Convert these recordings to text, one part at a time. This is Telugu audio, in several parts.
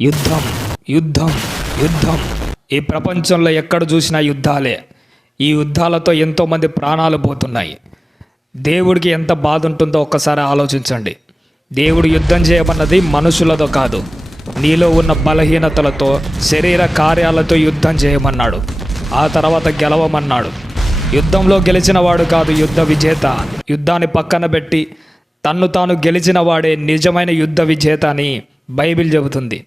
యుద్ధం యుద్ధం యుద్ధం. ఈ ప్రపంచంలో ఎక్కడ చూసినా యుద్ధాలే. ఈ యుద్ధాలతో ఎంతోమంది ప్రాణాలు పోతున్నాయి. దేవుడికి ఎంత బాధ ఉంటుందో ఒక్కసారి ఆలోచించండి. దేవుడు యుద్ధం చేయమన్నది మనుషులతో కాదు, నీలో ఉన్న బలహీనతలతో, శరీర కార్యాలతో యుద్ధం చేయమన్నాడు. ఆ తర్వాత గెలవమన్నాడు. యుద్ధంలో గెలిచిన వాడు కాదు యుద్ధ విజేత. యుద్ధాన్ని పక్కన పెట్టి తన్ను తాను గెలిచిన వాడే నిజమైన యుద్ధ విజేత అని బైబిల్ చెబుతుంది.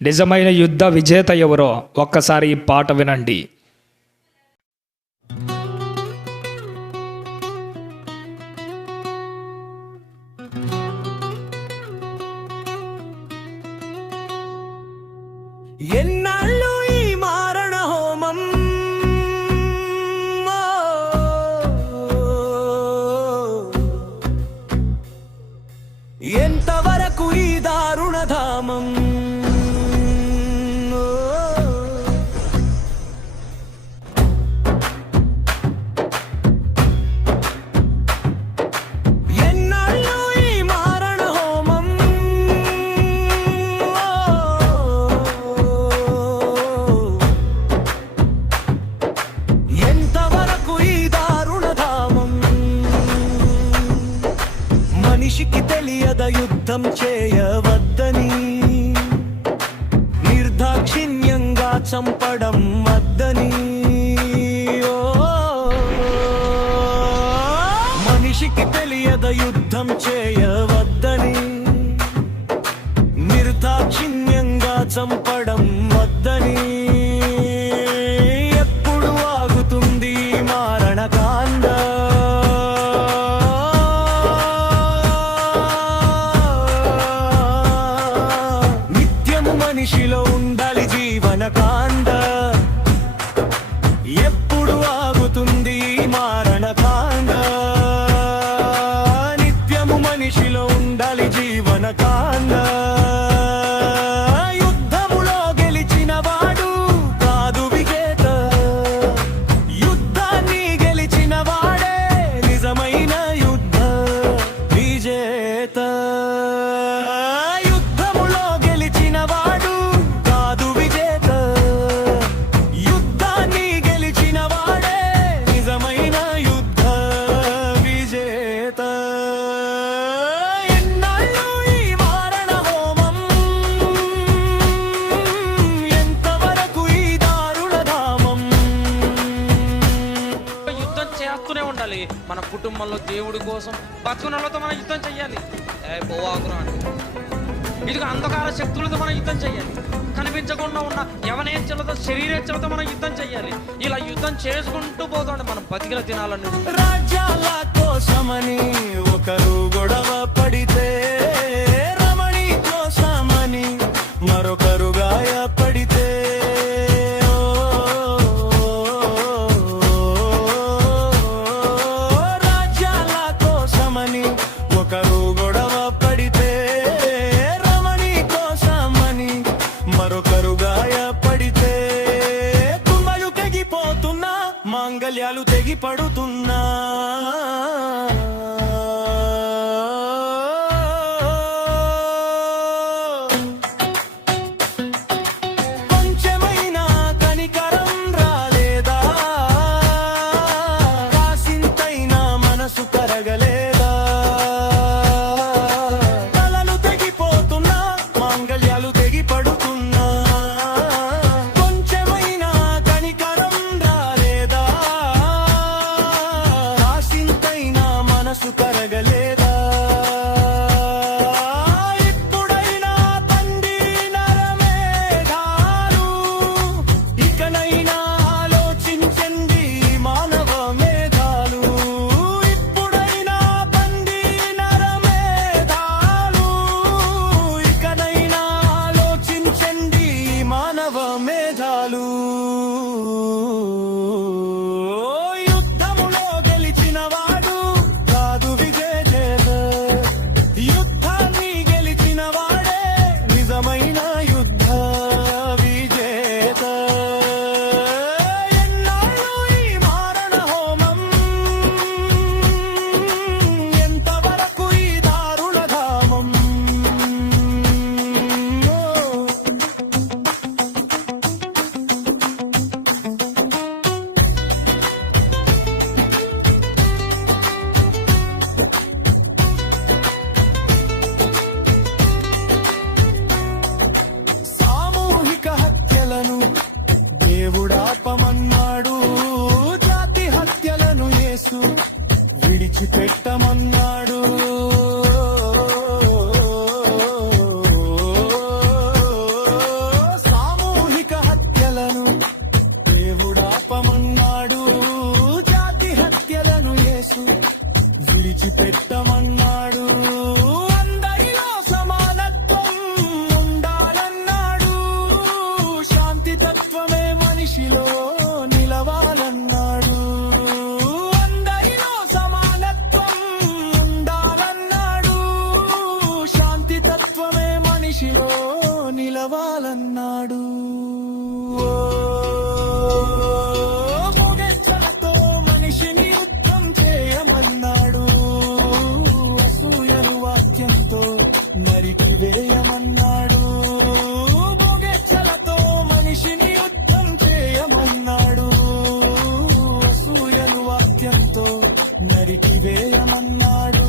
నిజమైన యుద్ధ విజేత ఎవరో ఒక్కసారి ఈ పాట వినండి. ఎన్నాళ్ళు ఈ మారణ హోమం, ఎంతవరకు ఈ దారుణధామం, ఎన్నాళ్ళు ఈ మారణ హోమం, ఎంతవరకు ఈ దారుణధామం. మనిషికి తెలియద యుద్ధం చేయవద్దని, నిర్దాక్షిణ్యంగా చంపడం వద్దని. ఓ, మనిషికి తెలియద యుద్ధం చేయవద్దని, నిర్దాక్షిణ్యంగా చంపడం వద్దని. ఎప్పుడు ఆగుతుంది ఈ మారణకాండ? నిత్యము మనిషిలో ఉండాలి జీవనకాండ. ఎప్పుడు ఆగుతుంది ఈ మారణకాండ? నిత్యము మనిషిలో ఉండాలి జీవనకాండ. యుద్ధములో గెలిచిన వాడు కాదు విజేత, యుద్ధాన్ని గెలిచిన వాడే నిజమైన యుద్ధ విజేత. యుద్ధములో గెలిచిన వాడు కాదు విజేత, యుద్ధాన్ని గెలిచిన వాడే నిజమైన యుద్ధ విజేత. ఎన్నాళ్ళు ఈ మారణ హోమం, ఎంతవరకు ఈ దారుణధామం. యుద్ధం చేస్తూనే ఉండాలి. మన కుటుంబంలో దేవుడి కోసం బతుకున్నలతో మనం యుద్ధం చెయ్యాలి. పోవాకురా అంటే ఇదిగో అంధకార శక్తులతో మనం యుద్ధం చెయ్యాలి. కనిపించకుండా ఉన్న యవనేచ్ఛలతో, శరీరేచ్ఛలతో మనం యుద్ధం చెయ్యాలి. ఇలా యుద్ధం చేసుకుంటూ పోతుండే మనం బతికిన దినాలన్నీ. రాజ్యాల కోసమని ఒకరు గొడవ పడితే, రమణి కోసమని మరొకరు గాయపడితే, రాజ్యాల కోసమని ఒకరు గొడవ పడితే, రమణి కోసమని మరొకరు గాయపడితే, కుంభలు తెగిపోతున్నా, మాంగళ్యాలు తెగిపడుతున్నా. కొంచెమైనా కనికరం రాలేదా? కాసింతైనా మనసు కరగలేదా? తలలు తెగిపోతున్నా, మాంగళ్యాలు తెగిపడుతున్నా. కొంచెమైనా కనికరం రాలేదా? కాసింతైనా మనసు కరగలేదా? ఇప్పుడైనా తండ్రి నరమేధాలు, ఇకనైనా ఆలోచించండి మానవ మేధాలు. ఇప్పుడైనా తండ్రి నరమేధాలు, ఇకనైనా ఆలోచించండి నిలవాలన్నాడు. పొగడ్తలతో మనిషిని యుద్ధం చేయమన్నాడు. అసూయను వాక్యంతో నరికి వేయమన్నాడు. పొగడ్తలతో మనిషిని యుద్ధం చేయమన్నాడు. అసూయను వాక్యంతో నరికి వేయమన్నాడు.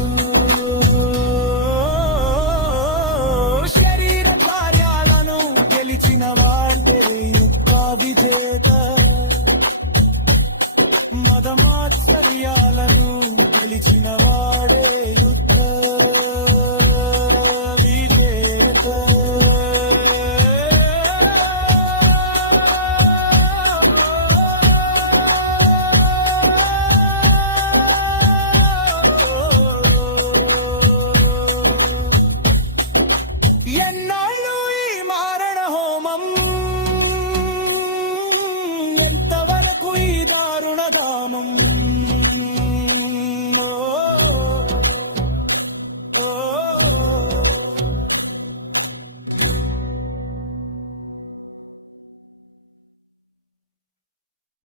శరీర కార్యాలను గెలిచిన వాడే యుద్ధ విజేత. మదమాశ్చర్యాలను గెలిచిన వాడే యుద్ధ విజేత. ఎన్నాళ్ళు ఈ మారణ హోమం, ఎంతవరకు ఈ దారుణ ధామం. ఓ